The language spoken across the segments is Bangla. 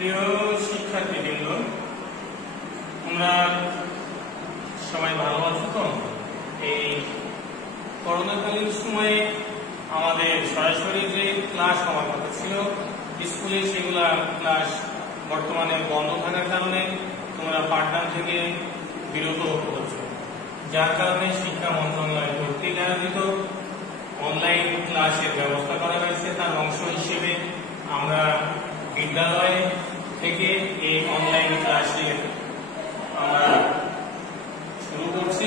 প্রিয় শিক্ষার্থীবৃন্দ, তোমরা সবাই ভালো আছো তো? এই করোনাকালীন সময়ে আমাদের সরাসরি যে ক্লাস হওয়ার কথা ছিল স্কুলে, সেগুলা ক্লাস বর্তমানে বন্ধ থাকার কারণে তোমরা পাঠদান থেকে বিরত হচ্ছে, যার কারণে শিক্ষা মন্ত্রণালয় কর্তৃক আয়োজিত অনলাইন ক্লাসের ব্যবস্থা করা হয়েছে। তার অংশ হিসেবে আমরা বিদ্যালয় থেকে এই অনলাইন ক্লাসের আমরা শুরু করছি।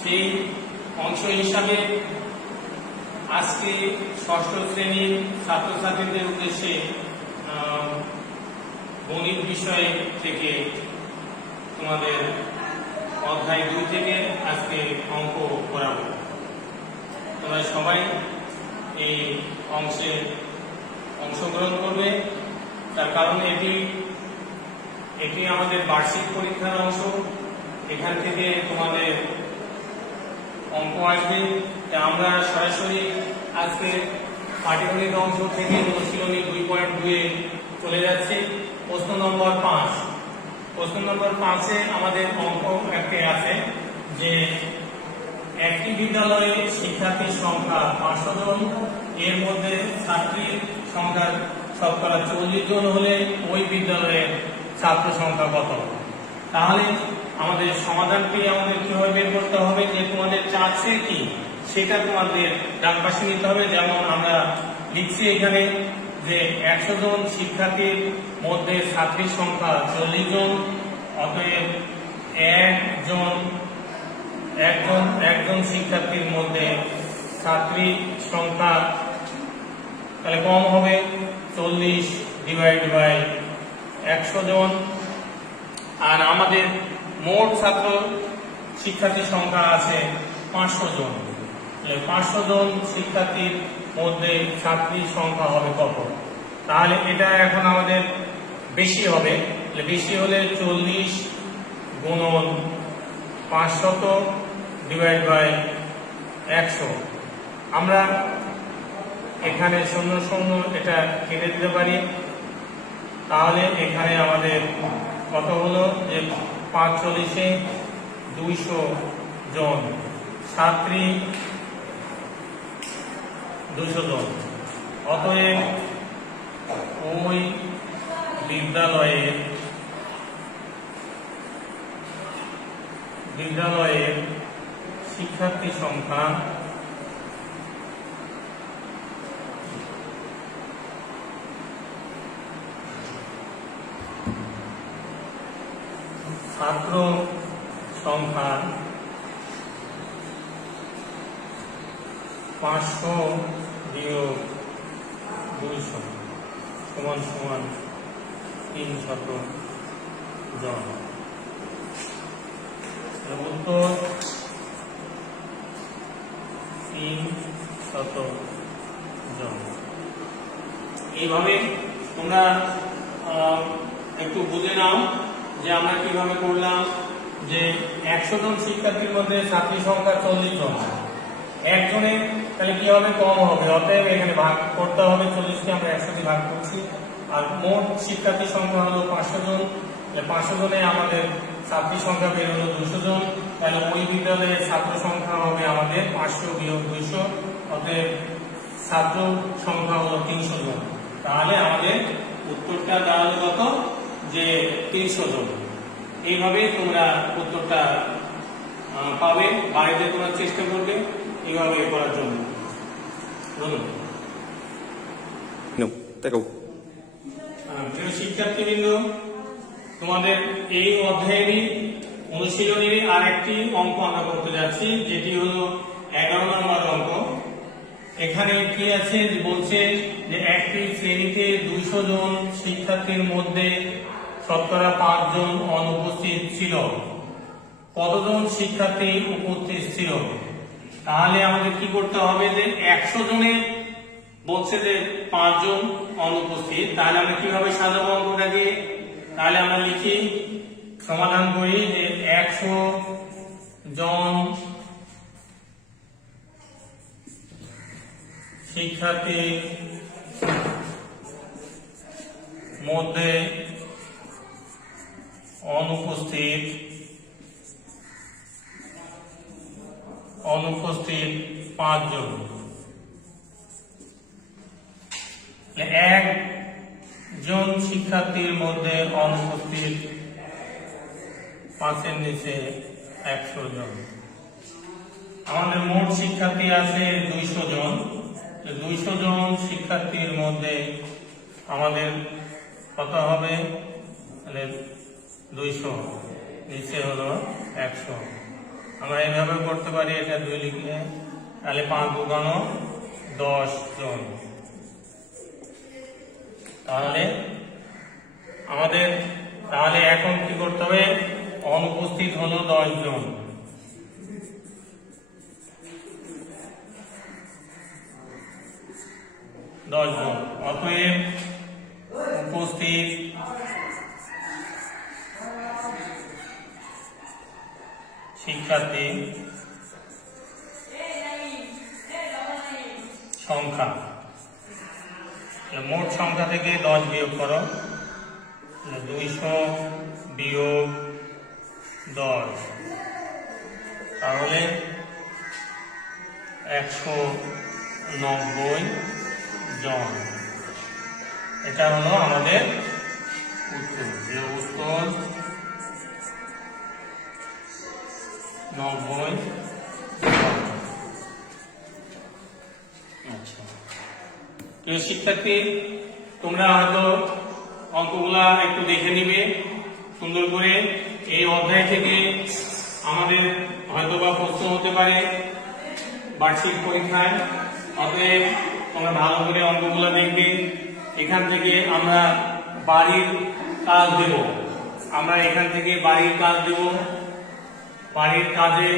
সেই অংশ হিসাবে আজকে ষষ্ঠ শ্রেণীর ছাত্রছাত্রীদের উদ্দেশ্যে গণিত বিষয় থেকে তোমাদের অধ্যায় 2 থেকে আজকে অঙ্ক করাবো। তোমরা সবাই এই অংশে অংশগ্রহণ করবে, তার কারণ এটি আমাদের বার্ষিক পরীক্ষার অংশ। এখান থেকে তোমাদের অঙ্ক আসবে। আমরা সরাসরি আজকে পাটিগণিত অংশ থেকে অনুশীলনী 2.2 চলে যাচ্ছি। প্রশ্ন নম্বর 5। প্রশ্ন নম্বর 5-এ আমাদের অঙ্ক একটি আছে যে একটি বিদ্যালয়ে শিক্ষার্থীর সংখ্যা 500 জন, এর মধ্যে ছাত্রীর সংখ্যা শতকরা 40 জন হলে ওই বিদ্যালয়ের ছাত্র সংখ্যা কত? তাহলে আমাদের সমাধানটি আমাদের কিভাবে বের করতে হবে, যে তোমাদের চাচ্ছে কি সেটা তোমাদের ডান পাশে নিতে হবে। যেমন আমরা লিখছি এখানে যে 100 জন শিক্ষার্থীর মধ্যে ছাত্রীর সংখ্যা 40 জন, অতএব একজন শিক্ষার্থীর মধ্যে ছাত্রী সংখ্যা তাহলে কম হবে 40 ডিভাইড বাই 100 জন। আর আমাদের মোট ছাত্র শিক্ষার্থীর সংখ্যা আছে 500 জন। 500 জন শিক্ষার্থীর মধ্যে ছাত্রীর সংখ্যা হবে কত? তাহলে এটা এখন আমাদের বেশি হবে। বেশি হলে 40 গুণন 500 ডিভাইড বাই 100। আমরা এখানে 0 এটা কেটে দিতে পারি। তাহলে এখানে আমাদের কত হলো যে 45-এ 200 জন, ছাত্রী 200 জন। অতএব ওই বিদ্যালয়ের শিক্ষার্থী সংখ্যা ছাত্র সংখ্যা 500 বিয়োগ 200 সমান 300 জন। উত্তর 300 জন। এইভাবে তোমরা একটু বুঝে নাও যে আমরা কিভাবে করলাম। যে 100 জন শিক্ষার্থীর মধ্যে ছাত্রী সংখ্যা 40 জন, একজনে তাহলে কি হবে? কম হবে। অতএব এখানে ভাগ করতে হবে, 40কে আমরা 100 দিয়ে ভাগ করছি। আর মোট শিক্ষার্থী সংখ্যা হলো 500 জন। 500 জনে আমাদের ছাত্রী সংখ্যা বের হলো 200 জন। তাহলে ওই বিদ্যালয়ের ছাত্র সংখ্যা হবে আমাদের 500 বিয়োগ 200, অতএব ছাত্র সংখ্যা হলো 300 জন। তাহলে আমাদের উত্তরটা দাঁড়ালো কত? যে 300 জন। এইভাবে তোমরা উত্তরটা পাবে। বাড়িতে তোমরা চেষ্টা করবে এইভাবে করার জন্য। প্রিয় শিক্ষার্থীবৃন্দ, তোমাদের এই অধ্যায়েরই অনুশীলনীর আরেকটি অঙ্ক আমরা করতে যাচ্ছি, যেটি হলো 11 নম্বর অঙ্ক। এখানে কি আছে বলছে যে একটি শ্রেণীতে 200 জন শিক্ষার্থীর মধ্যে শতকরা 5 জন অনুপস্থিত ছিল। কতজন শিক্ষার্থী উপস্থিত ছিল? তাহলে আমাদের কি করতে হবে যে 100 জনের বলছে যে 5 জন অনুপস্থিত। তাহলে আমরা কিভাবে সাজাবো অঙ্কটাকে? তাহলে আমরা লিখি, সমাধান করি যে 100 জন শিক্ষার্থীর মধ্যে অনুপস্থিত 5 জন। একজন শিক্ষার্থীর মধ্যে অনুপস্থিত 5-এর নিচে 100 জন। আমাদের মোট শিক্ষার্থী আছে 200 জন। 200 জন শিক্ষার্থীর মধ্যে আমাদের কত হবে? 200 নিচে হলো 100। আমরা এইভাবে করতে পারি, এটা 2 লিখে, তাহলে 5 × 2 = 10 জন। তাহলে এখন কি করতে হবে? অনুপস্থিত হলো 10 জন। অতএব উপস্থিত শিক্ষার্থী সংখ্যা, মোট সংখ্যা থেকে 10 বিয়োগ করো, 200 বিয়োগ 10, তাহলে 190 জন। এটা হলো আমাদের উত্তর। 90 জন। আচ্ছা, প্রিয় শিক্ষার্থী, তোমরা হয়তো অঙ্কগুলা একটু দেখে নিবে সুন্দর করে। এই অধ্যায় থেকে আমাদের হয়তোবা প্রশ্ন হতে পারে বার্ষিক পরীক্ষায়। অতএব তোমরা ভালো করে অঙ্কগুলো দেখবে। এখান থেকে আমরা বাড়ির কাজ দেব। বাড়ির কাজে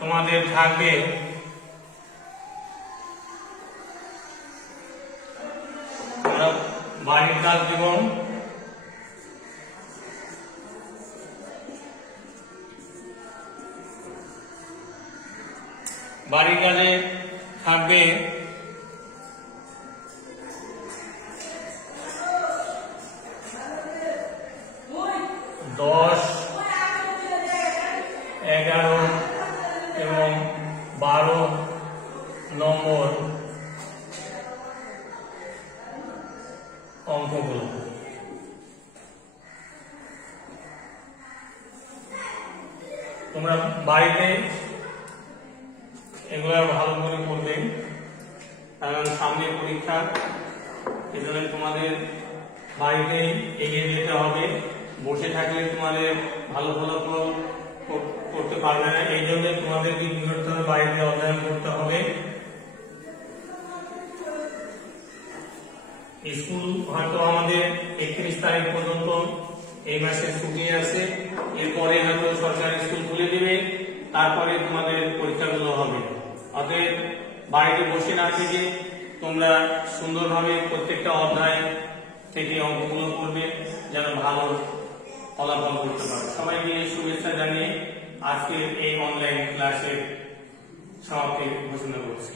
তোমাদের থাকবে বাড়ির কাজ দেব। বাড়ির কাজে থাকবে 10, 11 এবং 12 নম্বর অঙ্কগুলো। তোমরা বাড়িতে এগুলো ভালো করে করবে, কারণ সামনে পরীক্ষা। এজন্য তোমাদের বাড়িতে এগিয়ে যেতে হবে। বসে থাকলে তোমাদের ভালো ফলাফল করতে পারবে না। এই জন্য তোমাদের কি করতে হবে? বাড়িতে অধ্যয়ন করতে হবে। স্কুল হয়তো আমাদের 31 তারিখ পর্যন্ত এই মাসে ছুটি আছে। এরপরে হয়তো সরকারি স্কুল খুলে দিবে, তারপরে তোমাদের পরীক্ষাগুলো হবে। অতএব বাড়িতে বসে না থেকে তোমরা সুন্দরভাবে প্রত্যেকটা অধ্যায় থেকে অঙ্কগুলো করবে, যেন ভালো ফলাফল করতে পারো। সবাইকে শুভেচ্ছা জানিয়ে আজকের এই অনলাইন ক্লাসের সমাপ্তি ঘোষণা করছি।